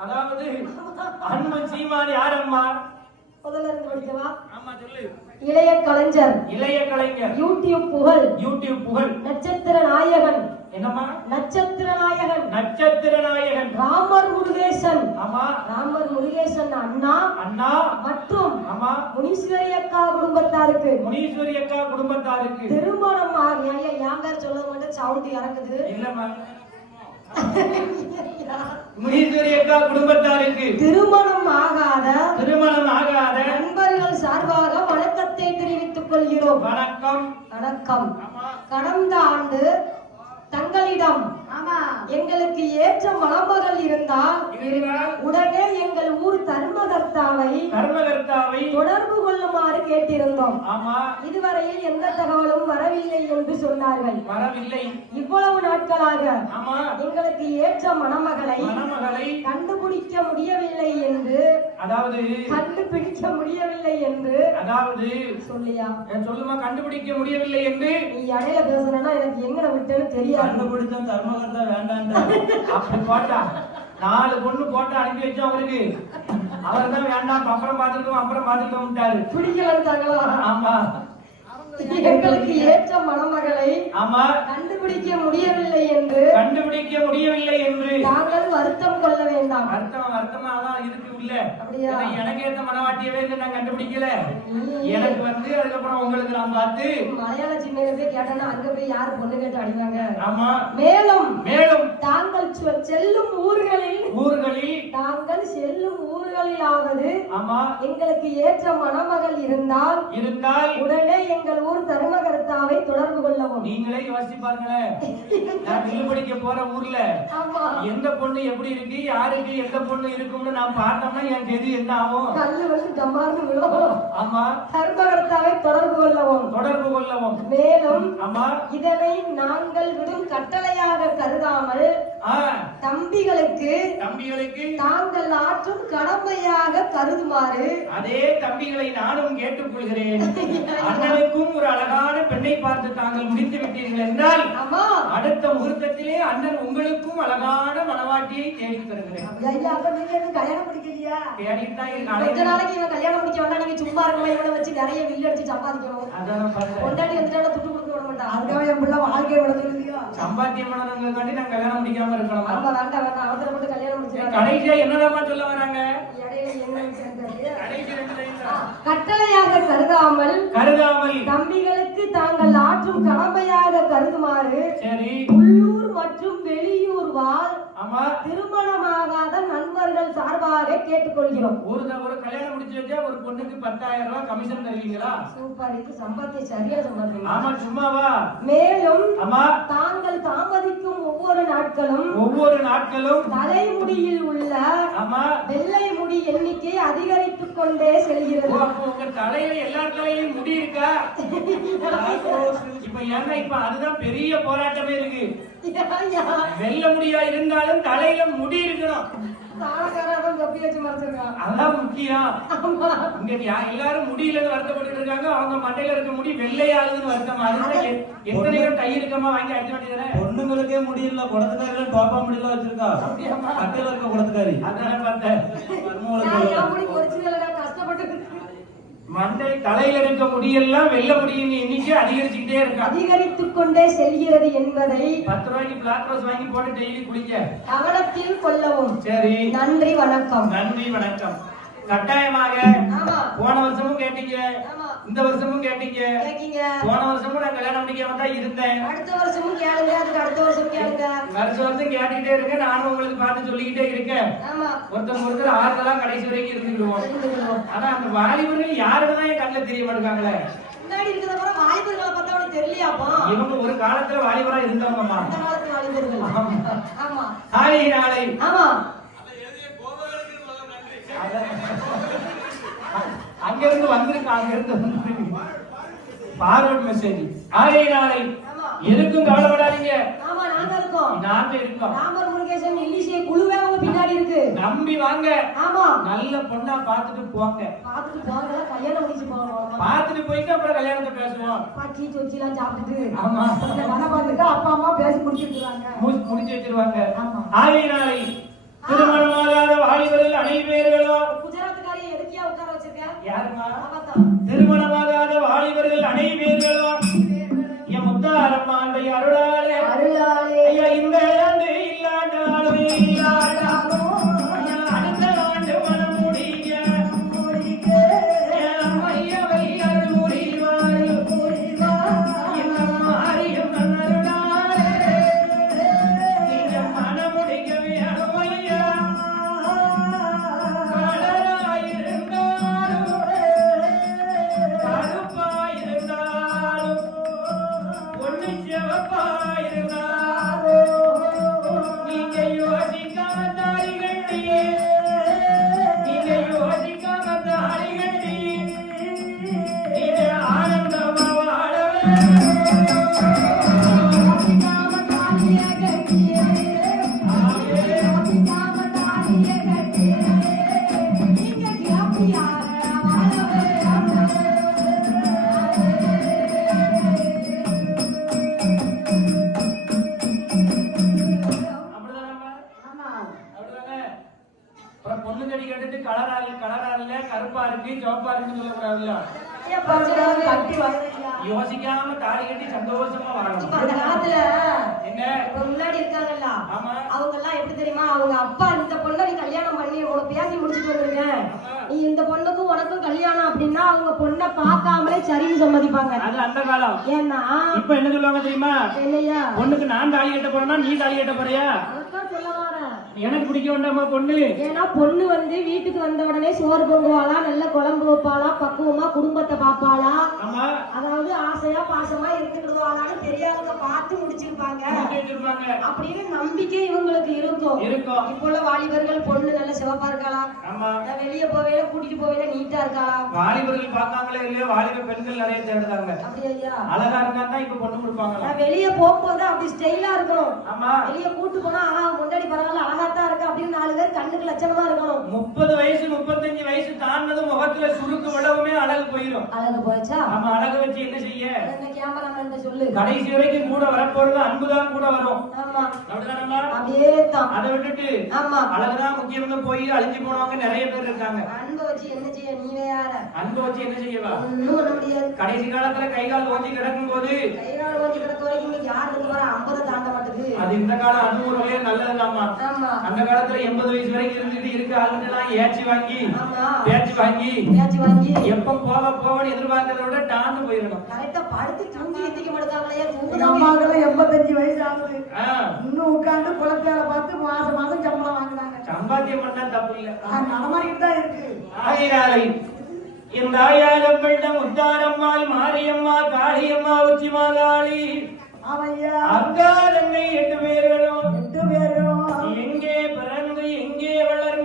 அதாவது அன்பன் சீமான் ஆமா சொல்லு. இளைய கலைஞர். இளைய கலைஞர். யூடியூப் புகழ். யூடியூப் புகழ். நட்சத்திர நாயகன். என்னம்மா? நட்சத்திர நாயகன். நட்சத்திர நாயகன். ராமர் முருகேசன். ஆமா. ராமர் முருகேசன் அண்ணா. அண்ணா. மற்றும் ஆமா. முனீஸ்வரி அக்கா குடும்பத்தாருக்கு. முனீஸ்வரி அக்கா குடும்பத்தாருக்கு. திருமணம் பேர் சொல்ல மாட்டேன்? சவுண்ட் இறக்குது. இல்லம்மா. முனீஸ்வரி அக்கா குடும்பத்தாருக்கு திருமணம் ஆகாத திருமணம் ஆகாத நண்பர்கள் சார்பாக வணக்கத்தை தெரிவித்துக் கொள்கிறோம். வணக்கம். வணக்கம். கடந்த ஆண்டு தங்களிடம் ஆமா. எங்களுக்கு ஏற்ற மணமகள் இருந்தால் உடனே எங்கள் ஊர் தொடர்பு கொள்ளுமாறு கேட்டிருந்தோம். ஆமா. இதுவரையில் எந்த தகவலும் வரவில்லை என்று சொன்னார்கள். வரவில்லை. இவ்வளவு நாட்களாக ஆமா. எங்களுக்கு ஏற்ற மணமகளை மணமகளை கண்டுபிடிக்க முடியவில்லை என்று அதாவது கண்டுபிடிக்க முடியவில்லை என்று அதாவது சொல்லியா? சொல்லுமா? கண்டுபிடிக்க முடியவில்லை என்று நீ இடையில பேசுனா எனக்கு எங்கட விட்டேன்னு தெரியாது. கண்டுபிடிச்ச தர்மகர்த்தா வேண்டான்டா அப்படி போட்டா நாலு பொண்ணு போட்டு அனுப்பி வச்சோம் அவருக்கு. அவர் தான் வேண்டாம் அப்புறம் பார்த்துக்கிட்டோம் அப்புறம் பார்த்துக்கிட்டோம்ட்டாரு பிடிக்கலன்ட்டாங்களா? ஆமா. எங்களுக்கு ஏற்ற மணமகளை ஆமா. கண்டுபிடிக்க முடியவில்லை என்று கண்டுபிடிக்க முடியவில்லை என்று. தாங்கள் வருத்தம் கொள்ள வேண்டாம். வருத்தம் வருத்தமா தான் இருக்கு உள்ள. அப்படியா? எனக்கு ஏத்த மனவாட்டியவே இன்னும் நான் கண்டுபிடிக்கல? எனக்கு வந்து அதுக்கப்புறம் உங்களுக்கு நான் பார்த்து மலையாள சின்னையில போய் கேட்டேன்னா அங்க போய் யாரு பொண்ணு கேட்டு அடிவாங்க? ஆமா. மேலும் மேலும். தாங்கள் செல்லும் ஊர்களில் ஊர்களில். தாங்கள் செல்லும் ஊர்களிலாவது ஆமா. எங்களுக்கு ஏற்ற மணமகள் இருந்தால் இருந்தால் உடனே எங்கள் ஊர் தர்மகர்த்தாவை தொடர்பு கொள்ளவும். நீங்களே யோசிச்சு பாருங்களேன். நான் படிக்க போற ஊர்ல எந்த பொண்ணு எப்படி இருக்கு யாருக்கு எந்த பொண்ணு இருக்கும்னு நான் பார்த்தோம்னா எனக்கு எது என்ன ஆகும்? கல்லு வந்து டமார்னு ஆமா. தர்மகர்த்தாவை தொடர்பு கொள்ளவும் தொடர்பு கொள்ளவும். மேலும் ஆமா இதனை நாங்கள் விடும் கட்டளையாக கருதாமல் தம்பிகளுக்கு தம்பிகளுக்கு தாங்கள் ஆற்றும் கடமையாக கருதுமாறு அதே தம்பிகளை நானும் கேட்டுக்கொள்கிறேன். அண்ணனுக்கும் ஒரு அழகான பெண்ணை பார்த்து தாங்கள் முடித்து விட்டீர்கள் என்றால் ஆமா. அடுத்த முகூர்த்தத்திலே அண்ணன் உங்களுக்கும் அழகான மனவாட்டியை தேடி தருகிறேன். ஐயா அப்ப நீங்க எதுவும் கல்யாணம் முடிக்கலையா? தேடிட்டு தான் கொஞ்ச இருக்காங்க நாளைக்கு இவன் கல்யாணம் முடிக்க வேண்டாம். நீங்க சும்மா இருக்கலாம் இவனை வச்சு நிறைய வில்லு அடிச்சு சம்பாதிக்கணும். கொண்டாடி வந்துட்டா துட்டு கொடுக்க விட மாட்டான் அதுக்காக என் பிள்ளை வாழ்க்கையை விட சொல்லுவியோ சம்பாத்தியம் பண்ணணுங்கிறதுக்காண்டி நான் கல்யாணம் முடிக்காம இருக்கணுமா ஆமா வேண்டாம் வேண்டாம். அவசரப்பட்டு கல்யாணம் முடிச்சு கடைசியா என்னதாம்மா சொல்ல வராங்க? இடையில என்ன திருமணமாகாத நண்பர்கள் சார்பாக கேட்டுக்கொள்கிறோம். ஒரு ஒரு கல்யாணம் முடிச்சு வச்சா ஒரு பொண்ணுக்கு பத்தாயிரம் ரூபாய் கமிஷன் தருவீங்களா? சூப்பர் இது சம்பாத்தியம் சரியா சம்பாதிங்க ஆமா சும்மாவா? மேலும் ஆமா தாங்கள் தாமதிக்கும் ஒவ்வொரு நாட்களும் ஒவ்வொரு நாட்களும் தலைமுடியில் உள்ள ஆமா வெள்ளை முடி எண்ணிக்கை அதிகரித்துக் கொண்டே செல்கிறது. உங்க தலையில எல்லா தலையிலும் முடி இருக்கா? இப்ப ஏன்னா இப்ப அதுதான் பெரிய போராட்டமே இருக்கு. வெள்ள முடியா இருந்தாலும் தலையில முடி இருக்கணும். அதான் முக்கியம். இங்க எல்லாரும் முடியலன்னு வருத்தப்பட்டு இருக்காங்க. அவங்க மண்டையில இருக்க முடி வெள்ளையாகுதுன்னு வருத்தம். அதுதான் எ- எத்தனையோ டை இருக்கமா? வாங்கி அடிச்சு வேண்டியதானே பொண்ணுங்களுக்கே முடியல குடத்துக்காரி டோப்பா முடியல வச்சிருக்கா. கட்டையில இருக்க குடத்துக்காரி. அதானே பார்த்தேன். கஷ்டப்பட்டு மண்டை தலையில இருக்க முடியெல்லாம் வெள்ள முடியின் எண்ணிக்கை அதிகரிச்சுக்கிட்டே இருக்கா. அதிகரித்துக் கொண்டே செல்கிறது என்பதை பத்து ரூபாய்க்கு பிளாக் ரோஸ் வாங்கி போட்டு டெய்லி குளிக்க கவனத்தில் கொள்ளவும். சரி. நன்றி வணக்கம். நன்றி வணக்கம். கட்டாயமாக ஆமா. போன வருஷமும் கேட்டீங்க. இந்த வருஷமும் கேட்டீங்க. கேக்கீங்க போன வருஷமும் நான் கல்யாணம் பண்ணிக்காம தான் இருந்தேன். அடுத்த வருஷமும் கேளுங்க அதுக்கு அடுத்த வருஷம் கேளுங்க. வருஷம் வருஷம் கேட்டுக்கிட்டே இருக்கேன் நானும் உங்களுக்கு பார்த்து சொல்லிக்கிட்டே இருக்கேன். ஆமா. ஒருத்தர் ஒருத்தர் ஆறுதலா கடைசி வரைக்கும் இருந்துக்கிடுவோம். தெரிஞ்சுக்கணும். ஆனா அந்த வாலிபர்கள் யாருன்னு தான் என் கண்ணில் தெரிய மாட்டாங்களே முன்னாடி இருக்கிறத கூட வாலிபர்களை பார்த்தா உனக்கு தெரியலையாப்பா. இவங்க ஒரு காலத்துல வாலிபரா இருந்தவங்கம்மா. அந்த காலத்து வாலிபர்கள். ஆமா. நாளை நாளை. ஆமா. அங்க இருந்து வந்திருக்கு அங்க இருந்து வந்திருக்கு. ஃபார்வர்ட் மெசேஜ் ஆலை நாளை எதுக்கும் கவலைப்படாதீங்க. நாங்க இருக்கோம். நாங்க இருக்கோம். ராமர் முருகேசன் இல்லிசை குழுவே உங்க பின்னாடி இருக்கு. நம்பி வாங்க. ஆமா. நல்ல பொண்ணா பார்த்துட்டு போங்க. பார்த்துட்டு போங்க. கல்யாணம் முடிச்சு போகணும் பார்த்துட்டு போயிட்டு அப்புறம் கல்யாணத்தை பேசுவோம். பாட்டி சொச்சிலாம் சாப்பிட்டுட்டு ஆமா. இந்த வர பார்த்துட்டு அப்பா அம்மா பேசி முடிச்சிருக்காங்க மூச்சு முடிச்சு வச்சிருவாங்க. ஆமா. நாளை திருமணமாகாத எதுக்கியா உட்கார வச்சிருக்க யாருமா திருமணமாகாத வாலிபர்கள் அனைவர்களும் என் முத்தாரம்மாண்டைய அருளாலே. அருளாலே. ஐயா இந்த ஆண்டு இல்லாண்டாலும் பொண்ணு கடி கேட்டுட்டு கலரா இல்ல கலரா இல்ல கருப்பா இருக்கு சிவப்பா இருக்குன்னு சொல்லக்கூடாதுல்ல? யோசிக்காம தாலி கட்டி சந்தோஷமா வாழணும். அந்த காலத்துல என்ன? முன்னாடி இருக்காங்கல்ல அவங்க எல்லாம் எப்படி தெரியுமா அவங்க அப்பா இந்த பொண்ணை நீ கல்யாணம் பண்ணி உனக்கு பேசி முடிச்சிட்டு வந்திருக்கேன். நீ இந்த பொண்ணுக்கும் உனக்கும் கல்யாணம் அப்படின்னா அவங்க பொண்ணை பார்க்காமலே சரின்னு சம்மதிப்பாங்க. அது அந்த காலம். ஏன்னா இப்ப என்ன சொல்லுவாங்க தெரியுமா? இல்லையா பொண்ணுக்கு நான் தாலி கட்ட போறேன்னா நீ தாலி கட்ட போறியா? எனக்கு பிடிக்க வேண்டாமா பொண்ணு? ஏன்னா பொண்ணு வந்து வீட்டுக்கு வந்த உடனே சோறு பொங்குவாளா நல்ல குழம்பு வைப்பாளா பக்குவமா குடும்பத்தை பாப்பாளா அதாவது ஆசையா பாசமா இருந்துக்கிடுவாளான்னு பெரியவங்க பார்த்து முடிச்சிருப்பாங்க. அப்படின்னு நம்பிக்கை இவங்களுக்கு இருக்கும். இப்போ உள்ள வாலிபர்கள் பொண்ணு சிவப்பா இருக்காளா நான் வெளிய போவேல கூட்டிட்டு போவேல நீட்டா இருக்காளா வாலிபர்கள் பார்க்காங்களே இல்லையோ? வாலிப பெண்கள் நிறைய தேடுறாங்க. அப்படி ஐயா அழகா இருந்தா தான் இப்ப பொண்ணு கொடுப்பாங்களா? நான் வெளிய போகும்போது அப்படி ஸ்டைலா இருக்கணும். ஆமா. வெளிய கூட்டு போனா ஆஹா முன்னாடி பரவாயில்ல அழகா தான் இருக்கு கண்ணுக்கு லட்சணமா இருக்கணும். முப்பது வயசு முப்பத்தஞ்சு வயசு தாண்டதும் முகத்துல சுருக்கு விடவுமே அழகு போயிடும் அழகு போச்சா நம்ம அழகு வச்சு என்ன செய்ய? கேமராமேன் சொல்லு. கடைசி வரைக்கும் கூட வரப்போறது அன்புதான் கூட வரும். ஆமா. அப்படிதானம்மா? அப்படியே தான். அதை விட்டுட்டு ஆமா. அழகுதான் முக்கியம்னு போய் அழிஞ்சு போனவங்க நிறைய பேர் இருக்காங்க. அன்பை வச்சு என்ன செய்ய நீ வேற அன்பை வச்சு என்ன செய்யவா? ஒண்ணும் பண்ண முடியாது. கடைசி காலத்துல கை கால் ஓஞ்சி கிடக்கும் போது கை கால் ஓஞ்சி கிடக்க வரைக்கும் யார் இருந்து வர ஐம்பது தாண்ட மாட்டுது. அது இந்த காலம் வகையில் நல்லதுதாம்மா. ஆமா. அந்த காலத்துல எண்பது வயசு வரைக்கும் இருந்துட்டு இருக்க. ஆளுங்க எல்லாம் ஏச்சி வாங்கி பேச்சு வாங்கி பேச்சு வாங்கி. எப்ப போக போவன்னு எதிர்பார்க்கறத விட டான்னு போயிடணும். கரெக்டா படுத்து தூங்கி எத்திக்க மாட்டாங்களே அம்மாவுக்கெல்லாம் எண்பத்தஞ்சு வயசு ஆகுது. இன்னும் உட்காந்து குளத்தால பார்த்து மாசம் மாசம் சம்பளம் வாங்குறாங்க. சம்பாத்தியம் பண்ணா தப்பு இல்ல. நடமாடிட்டு தான் இருக்கு. ஆயிராலை இந்த ஆயாரம் வெள்ளம் உத்தாரம்மாள் மாரியம்மா காளியம்மா உச்சி மாகாளி ஆமையா. அங்காரங்கை எட்டு വെള്ളം